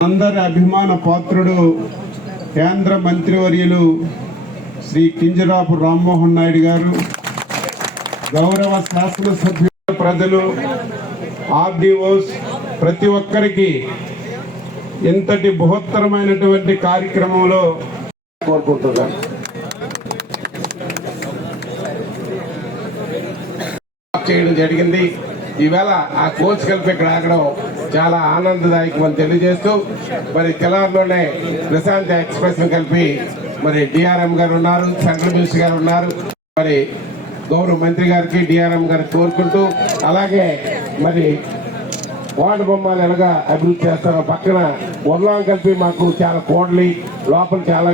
అందరి అభిమాన పాత్రుడు కేంద్ర మంత్రివర్యులు శ్రీ కింజరాపు రామ్మోహన్ నాయుడు గారు, గౌరవ శాసనసభ్యుల ప్రజలు, ఆర్డీఓస్, ప్రతి ఒక్కరికి ఇంతటి బృహత్తరమైనటువంటి కార్యక్రమంలో కోరుకుంటున్నాను. చేయడం జరిగింది. ఈవేళ ఆ కోచ్ కలిపి ఇక్కడ ఆగడం చాలా ఆనందదాయకం అని తెలియజేస్తూ, మరి తెలంగాణలోనే ప్రశాంత్ ఎక్స్ప్రెస్ కలిపి మరి డిఆర్ఎం గారు ఉన్నారు, సెంట్రల్ మినిస్టర్ గారు ఉన్నారు, మరి గౌరవ మంత్రి గారికి డిఆర్ఎం గారికి కోరుకుంటూ, అలాగే మరి వార్డు బొమ్మలు ఎలాగా అభివృద్ధి చేస్తారో పక్కన ఉర్లాం కలిపి మాకు చాలా కోడలి లోపల చాలా